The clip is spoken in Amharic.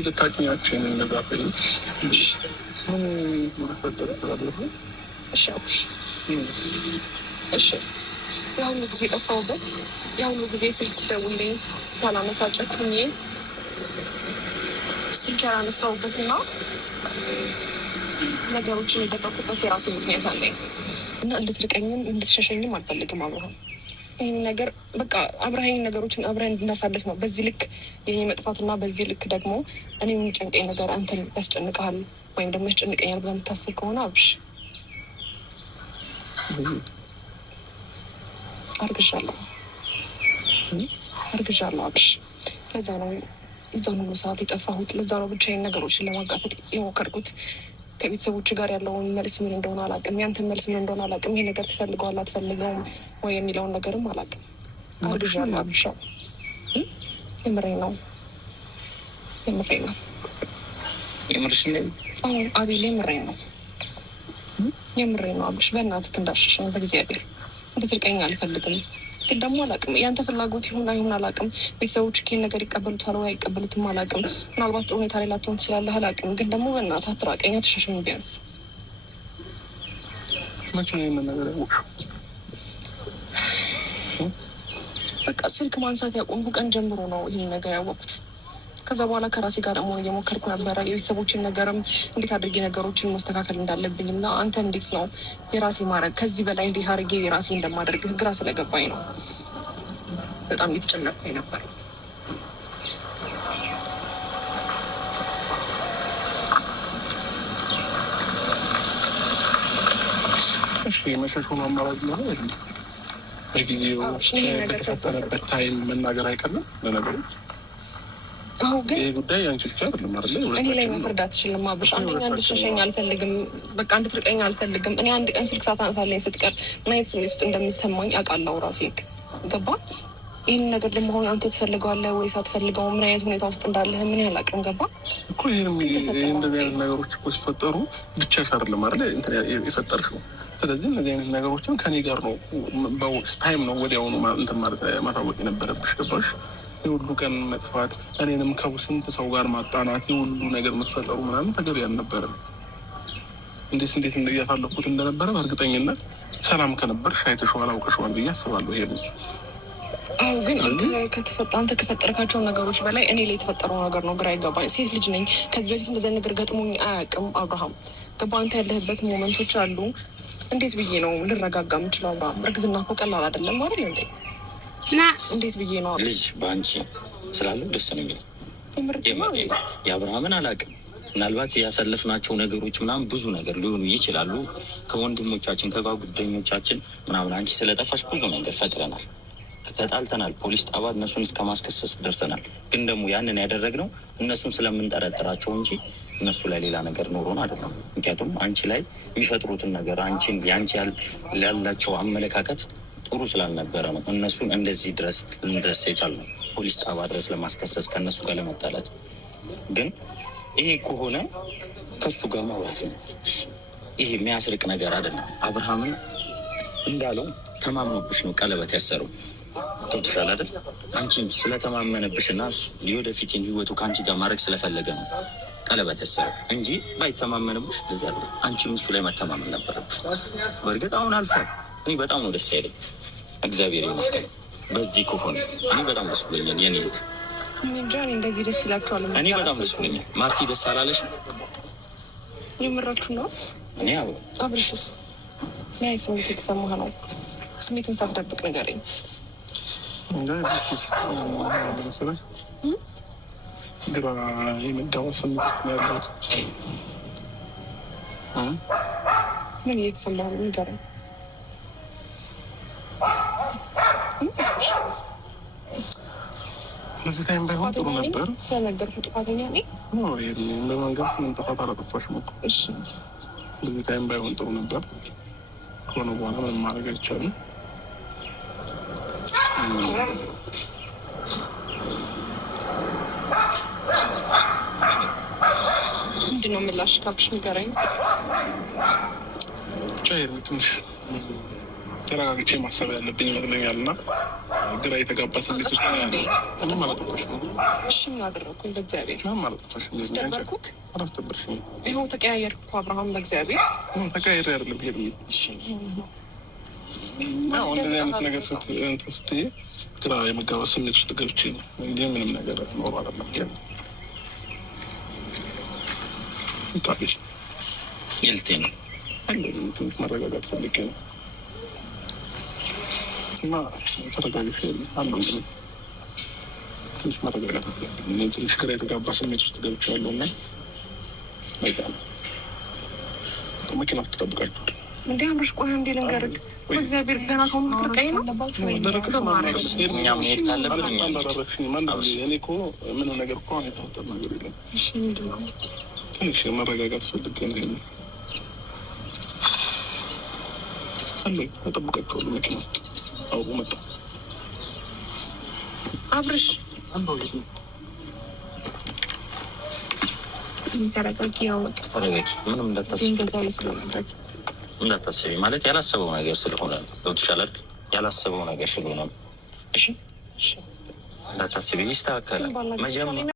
ልታገኛቸው የምንነጋገር ምን ፈጠረ? እሺ የሁሉ ጊዜ ጠፋሁበት፣ የሁሉ ጊዜ ስልክ ስደውልልኝ ሳላነሳ ጨክኜ ስልክ ያላነሳሁበት እና ነገሮችን የደበኩበት የራሴ ምክንያት አለኝ እና እንድትርቀኝም እንድትሸሸኝም አልፈልግም። አብርሃም ይህን ነገር በቃ አብረኸኝ ነገሮችን አብረን እንድናሳልፍ ነው። በዚህ ልክ የኔ መጥፋትና በዚህ ልክ ደግሞ እኔ የሚጨንቀኝ ነገር አንተን ያስጨንቀሃል ወይም ደግሞ ያስጨንቀኛል ብለህ የምታስብ ከሆነ አብሽ አርግዣለሁ አብሽ። ለዛ ነው የዛን ሁሉ ሰዓት የጠፋሁት። ለዛ ነው ብቻዬን ነገሮችን ለማጋፈጥ የሞከርኩት። ከቤተሰቦች ጋር ያለውን መልስ ምን እንደሆነ አላውቅም። ያንተን መልስ ምን እንደሆነ አላውቅም። ይሄ ነገር ትፈልገዋል አትፈልገውም ወይ የሚለውን ነገርም አላውቅም። አርግዣለሁ አብሻ። የምሬን ነው። አቤል የምሬን ነው አብሽ። በእናትህ እንዳሸሸኝ በእግዚአብሔር እንድትርቀኝ አልፈልግም። ግን ደግሞ አላውቅም ያንተ ፍላጎት ይሁን አይሁን አላውቅም። ቤተሰቦች ይሄን ነገር ይቀበሉታል ወይ አይቀበሉትም አላውቅም። ምናልባት ጥሩ ሁኔታ ላይ ላትሆን ትችላለህ አላውቅም። ግን ደግሞ በእናትህ አትራቀኝ፣ አትሸሸኝ። ቢያንስ መቼ ነው ይሄን ነገር ያወቅሽው? በቃ ስልክ ማንሳት ያቆምኩ ቀን ጀምሮ ነው ይህን ነገር ያወቅኩት። ከዛ በኋላ ከራሴ ጋር ደግሞ እየሞከርኩ ነበረ። የቤተሰቦችን ነገርም እንዴት አድርጌ ነገሮችን ማስተካከል እንዳለብኝ እና አንተ እንዴት ነው የራሴ ማድረግ ከዚህ በላይ እንዴት አድርጌ የራሴ እንደማደርግ ግራ ስለገባኝ ነው በጣም እየተጨነቅኩኝ ነበር። መሸሹን አማራጭ ነው በጊዜው በተፈጠረበት ታይም መናገር አይቀርም ለነገሮች። ግን ይህ ጉዳይ አንቺ ብቻ አይደለም አይደለ? እኔ ላይ መፍረድ አትችልም አብሽ። አንደኛ እንድትሸሸኝ አልፈልግም፣ በቃ እንድትርቀኝ አልፈልግም። እኔ አንድ ቀን ስልክ ሳታነሳለኝ ስትቀር ምን አይነት ስሜት ውስጥ እንደሚሰማኝ አውቃለሁ ራሴ። ገባ? ይህን ነገር ደግሞ አሁን አንተ ትፈልገዋለህ ወይስ አትፈልገው? ምን አይነት ሁኔታ ውስጥ እንዳለህ ምን ያህል አቅም ገባ እኮ። እንደዚህ አይነት ነገሮች እኮ ሲፈጠሩ ብቻሽ አይደለም አይደለ የፈጠርሽው። ስለዚህ እነዚህ አይነት ነገሮችን ከኔ ጋር ነው ታይም ነው ወዲያውኑ እንትን ማለት ማሳወቅ የነበረብሽ። ገባሽ? የሁሉ ቀን መጥፋት፣ እኔንም ከስንት ሰው ጋር ማጣናት፣ የሁሉ ነገር መፈጠሩ ምናምን ተገቢ አልነበረም። እንዴት እያሳለፍኩት እንደነበረ በእርግጠኝነት ሰላም ከነበርሽ አይተሽዋል፣ አውቀሽዋል ብዬ አስባለሁ። ይሄ ግን አንተ ከፈጠርካቸው ነገሮች በላይ እኔ ላይ የተፈጠረው ነገር ነው ግራ ይገባኝ። ሴት ልጅ ነኝ። ከዚህ በፊት እንደዚህ ነገር ገጥሞኝ አያውቅም። አብርሃም ገባ? አንተ ያለህበት ሞመንቶች አሉ። እንዴት ብዬ ነው ልረጋጋ የምችለው? አብርሃም እርግዝና እኮ ቀላል አይደለም አይደል እንዴ? እና እንዴት ብዬ ነው ልጅ በአንቺ ስላለው ደስ ነው የሚል የአብርሃምን አላውቅም። ምናልባት ያሳለፍናቸው ነገሮች ምናምን ብዙ ነገር ሊሆኑ ይችላሉ። ከወንድሞቻችን ከጓደኞቻችን ምናምን አንቺ ስለጠፋሽ ብዙ ነገር ፈጥረናል፣ ተጣልተናል፣ ፖሊስ ጣቢያ እነሱን እስከ ማስከሰስ ደርሰናል። ግን ደግሞ ያንን ያደረግነው እነሱን ስለምንጠረጥራቸው እንጂ እነሱ ላይ ሌላ ነገር ኖሮን አይደለም። ምክንያቱም አንቺ ላይ የሚፈጥሩትን ነገር የአንቺ ያላቸው አመለካከት ጥሩ ስላልነበረ ነው እነሱን እንደዚህ ድረስ ልንደርስ የቻልነው፣ ፖሊስ ጣቢያ ድረስ ለማስከሰስ ከእነሱ ጋር ለመጣላት። ግን ይሄ ከሆነ ከሱ ጋር ማውራት ነው። ይሄ የሚያስርቅ ነገር አይደለም። አብርሃምን እንዳለው ተማምኖብሽ ነው ቀለበት ያሰረው። ገብቶሻል አይደል? አንቺን ስለተማመነብሽና የወደፊትን ህይወቱ ከአንቺ ጋር ማድረግ ስለፈለገ ነው ቀለበት ያሰረው እንጂ ባይተማመንብሽ ለዚያ አንቺም እሱ ላይ መተማመን ነበረብሽ። በእርግጥ አሁን አልፏል። እኔ በጣም ነው ደስ ያለኝ፣ እግዚአብሔር ይመስገን። በዚህ ከሆነ እኔ በጣም ደስ ብሎኛል። የኔ እህት እንደዚህ ደስ ይላችኋል? እኔ በጣም ደስ ብሎኛል። ማርቲ ደስ አላለሽ? የምራችሁ ነው? እኔ አብርሽስ ምን አይነት ስሜት የተሰማህ ነው? ስሜትን ሳትደብቅ ንገረኝ። ግራ የመዳወስ ስሜት ውስጥ ነው ያለሁት። ምን እየተሰማህ ነው? ንገረኝ። በዚህ ታይም ባይሆን ጥሩ ነበር። ስለነገርኩህ ጥፋተኛ ነኝ። በመንገድ ምን ጥፋት አላጠፋሽም እኮ። በዚህ ታይም ባይሆን ጥሩ ነበር። ከሆነ በኋላ ምንም ማድረግ አይቻልም። ምንድን ነው ምላሽ? ካብሽ ንገረኝ ብቻ ትንሽ ተረጋግቼ ማሰብ ያለብኝ ይመስለኛል እና ግራ የተጋባ ስሜት ውስጥ ምንም አላጠፋሽም። እሺ ምን አደረኩኝ? በእግዚአብሔር ምንም አላጠፋሽም። አስደበርኩክ? አላስደበርሽም። ይኸው ተቀያየርኩ እኮ አብርሃም፣ በእግዚአብሔር ተቀያየር አይደለም ሄድ እንደዚህ አይነት ነገር ስትይ ግራ የመጋባት ስሜት ውስጥ ገብቼ ነው እንጂ ምንም ነገር ኖሮ አይደለም። ይልቴ ነው መረጋጋት ፈልጌ ነው እና ተረጋግሽ አለ ትንሽ መረጋጋት አለብኝ። ትንሽ ግራ የተጋባ ስሜት ውስጥ ገብቻለሁ እና መኪና ትጠብቃችሁ እንዴ? አብርሽ ቆይ እንዴ ልንገርህ፣ በእግዚአብሔር ገና ከሆኑ ትርቀኝ ነው። እኛም መሄድ ካለብን እኔ እኮ ምንም ነገር እኮ አሁን የተፈጠረ ነገር የለም። ትንሽ መረጋጋት ፈልጌ ነው አለ እጠብቃችኋለሁ። መኪና ውስጥ አውሩ መጣ አብርሽ ተረጋጊ። ምንም እንዳታስቢ ማለት ያላሰበው ነገር ስለሆነ ነው። ገብቶሻል አይደል? ያላሰበው ነገር ስለሆነ ነው። እሺ እንዳታስቢ፣ ይስተካከላል።